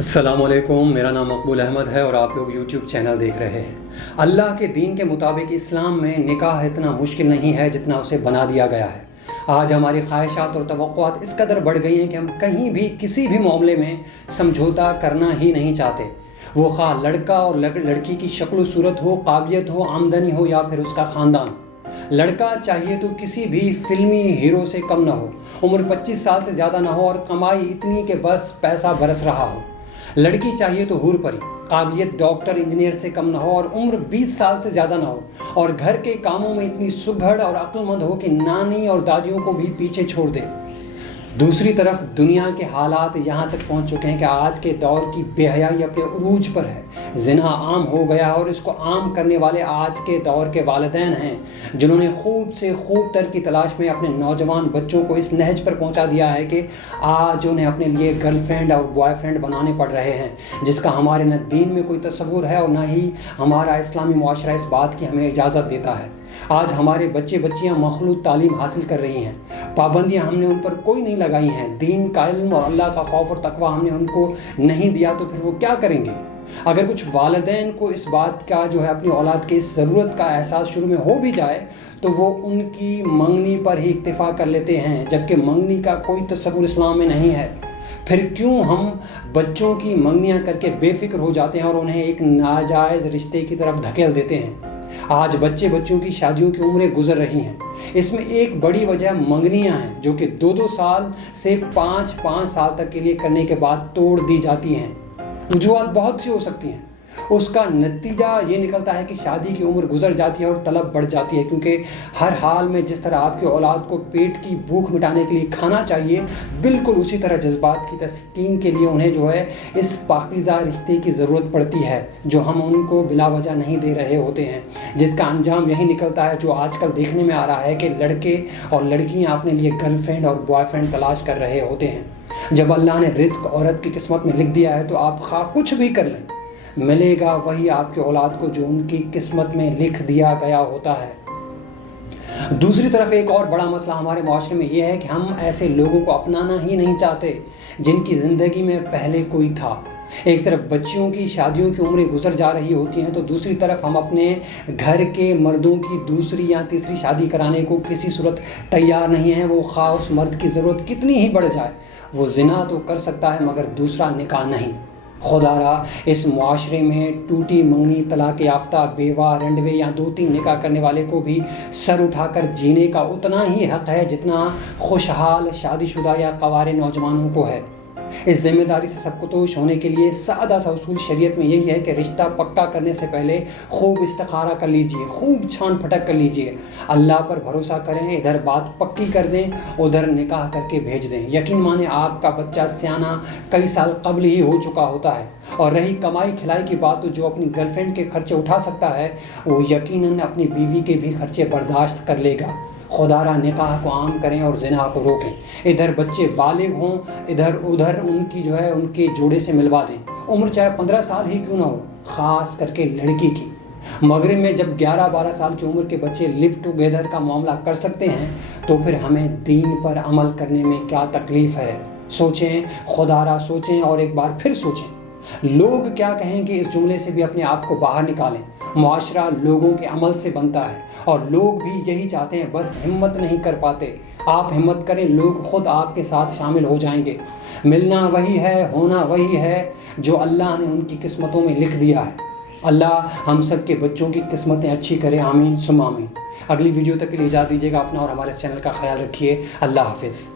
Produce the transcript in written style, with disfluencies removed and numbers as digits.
السلام علیکم، میرا نام مقبول احمد ہے اور آپ لوگ یوٹیوب چینل دیکھ رہے ہیں۔ اللہ کے دین کے مطابق اسلام میں نکاح اتنا مشکل نہیں ہے جتنا اسے بنا دیا گیا ہے۔ آج ہماری خواہشات اور توقعات اس قدر بڑھ گئی ہیں کہ ہم کہیں بھی کسی بھی معاملے میں سمجھوتا کرنا ہی نہیں چاہتے، وہ خواہ لڑکا اور لڑکی کی شکل و صورت ہو، قابلیت ہو، آمدنی ہو یا پھر اس کا خاندان۔ لڑکا چاہیے تو کسی بھی فلمی ہیرو سے کم نہ ہو، عمر 25 سال سے زیادہ نہ ہو اور کمائی اتنی کہ بس پیسہ برس رہا ہو۔ لڑکی چاہیے تو حور پری، قابلیت ڈاکٹر انجینئر سے کم نہ ہو اور عمر 20 سال سے زیادہ نہ ہو، اور گھر کے کاموں میں اتنی سگھڑ اور عقل مند ہو کہ نانی اور دادیوں کو بھی پیچھے چھوڑ دے۔ دوسری طرف دنیا کے حالات یہاں تک پہنچ چکے ہیں کہ آج کے دور کی بے حیائی اپنے عروج پر ہے۔ زنا عام ہو گیا ہے اور اس کو عام کرنے والے آج کے دور کے والدین ہیں، جنہوں نے خوب سے خوب تر کی تلاش میں اپنے نوجوان بچوں کو اس نہج پر پہنچا دیا ہے کہ آج انہیں اپنے لیے گرل فرینڈ اور بوائے فرینڈ بنانے پڑ رہے ہیں، جس کا ہمارے نہ دین میں کوئی تصور ہے اور نہ ہی ہمارا اسلامی معاشرہ اس بات کی ہمیں اجازت دیتا ہے۔ آج ہمارے بچے بچیاں مخلوط تعلیم حاصل کر رہی ہیں، پابندیاں ہم نے ان پر کوئی نہیں لگائی ہیں، دین کا علم اور اللہ کا خوف اور تقویٰ ہم نے ان کو نہیں دیا، تو پھر وہ کیا کریں گے؟ اگر کچھ والدین کو اس بات کا اپنی اولاد کی اس ضرورت کا احساس شروع میں ہو بھی جائے تو وہ ان کی منگنی پر ہی اکتفا کر لیتے ہیں، جبکہ منگنی کا کوئی تصور اسلام میں نہیں ہے۔ پھر کیوں ہم بچوں کی منگنیاں کر کے بے فکر ہو جاتے ہیں اور انہیں ایک ناجائز رشتے کی طرف دھکیل دیتے ہیں؟ آج بچے بچوں کی شادیوں کی عمریں گزر رہی ہیں، اس میں ایک بڑی وجہ منگنیاں ہیں، جو کہ 2 سال سے 5 سال تک کے لیے کرنے کے بعد توڑ دی جاتی ہیں۔ وجوہات بہت سی ہو سکتی ہیں، اس کا نتیجہ یہ نکلتا ہے کہ شادی کی عمر گزر جاتی ہے اور طلب بڑھ جاتی ہے، کیونکہ ہر حال میں جس طرح آپ کی اولاد کو پیٹ کی بھوک مٹانے کے لیے کھانا چاہیے، بالکل اسی طرح جذبات کی تسکین کے لیے انہیں اس پاکیزہ رشتے کی ضرورت پڑتی ہے، جو ہم ان کو بلا وجہ نہیں دے رہے ہوتے ہیں، جس کا انجام یہی نکلتا ہے جو آج کل دیکھنے میں آ رہا ہے کہ لڑکے اور لڑکیاں اپنے لیے گرل فرینڈ اور بوائے فرینڈ تلاش کر رہے ہوتے ہیں۔ جب اللہ نے رزق عورت کی قسمت میں لکھ دیا ہے تو آپ خواہ کچھ بھی کر لیں، ملے گا وہی آپ کی اولاد کو جو ان کی قسمت میں لکھ دیا گیا ہوتا ہے۔ دوسری طرف ایک اور بڑا مسئلہ ہمارے معاشرے میں یہ ہے کہ ہم ایسے لوگوں کو اپنانا ہی نہیں چاہتے جن کی زندگی میں پہلے کوئی تھا۔ ایک طرف بچیوں کی شادیوں کی عمریں گزر جا رہی ہوتی ہیں تو دوسری طرف ہم اپنے گھر کے مردوں کی دوسری یا تیسری شادی کرانے کو کسی صورت تیار نہیں ہیں، وہ خواہ اس مرد کی ضرورت کتنی ہی بڑھ جائے، وہ زنا تو کر سکتا ہے مگر دوسرا نکاح نہیں۔ خدا را اس معاشرے میں ٹوٹی منگنی، طلاق یافتہ، بیوہ، رنڈوے یا 2-3 نکاح کرنے والے کو بھی سر اٹھا کر جینے کا اتنا ہی حق ہے جتنا خوشحال شادی شدہ یا کنوارے نوجوانوں کو ہے۔ اس ذمہ داری سے سب کتوش ہونے کے لیے سادہ سا اصول شریعت میں یہی ہے کہ رشتہ پکا کرنے سے پہلے خوب استخارہ کر لیجئے، خوب چھان پھٹک کر لیجئے، اللہ پر بھروسہ کریں، ادھر بات پکی کر دیں، ادھر نکاح کر کے بھیج دیں۔ یقین مانیں آپ کا بچہ سیانہ کئی سال قبل ہی ہو چکا ہوتا ہے۔ اور رہی کمائی کھلائی کی بات، تو جو اپنی گرل فرینڈ کے خرچے اٹھا سکتا ہے وہ یقیناً اپنی بیوی کے بھی خرچے برداشت کر لے گا۔ خدا را نکاح کو عام کریں اور زنا کو روکیں، ادھر بچے بالغ ہوں، ادھر ان کے جوڑے سے ملوا دیں، عمر چاہے 15 سال ہی کیوں نہ ہو، خاص کر کے لڑکی کی۔ مغرب میں جب 11-12 سال کی عمر کے بچے لیو ٹوگیدر کا معاملہ کر سکتے ہیں تو پھر ہمیں دین پر عمل کرنے میں کیا تکلیف ہے؟ سوچیں، خدا را سوچیں اور ایک بار پھر سوچیں۔ لوگ کیا کہیں گے، اس جملے سے بھی اپنے آپ کو باہر نکالیں۔ معاشرہ لوگوں کے عمل سے بنتا ہے اور لوگ بھی یہی چاہتے ہیں، بس ہمت نہیں کر پاتے۔ آپ ہمت کریں، لوگ خود آپ کے ساتھ شامل ہو جائیں گے۔ ملنا وہی ہے، ہونا وہی ہے جو اللہ نے ان کی قسمتوں میں لکھ دیا ہے۔ اللہ ہم سب کے بچوں کی قسمتیں اچھی کرے، آمین ثم آمین۔ اگلی ویڈیو تک کے لیے اجازت دیجیے گا، اپنا اور ہمارے چینل کا خیال رکھیے۔ اللہ حافظ۔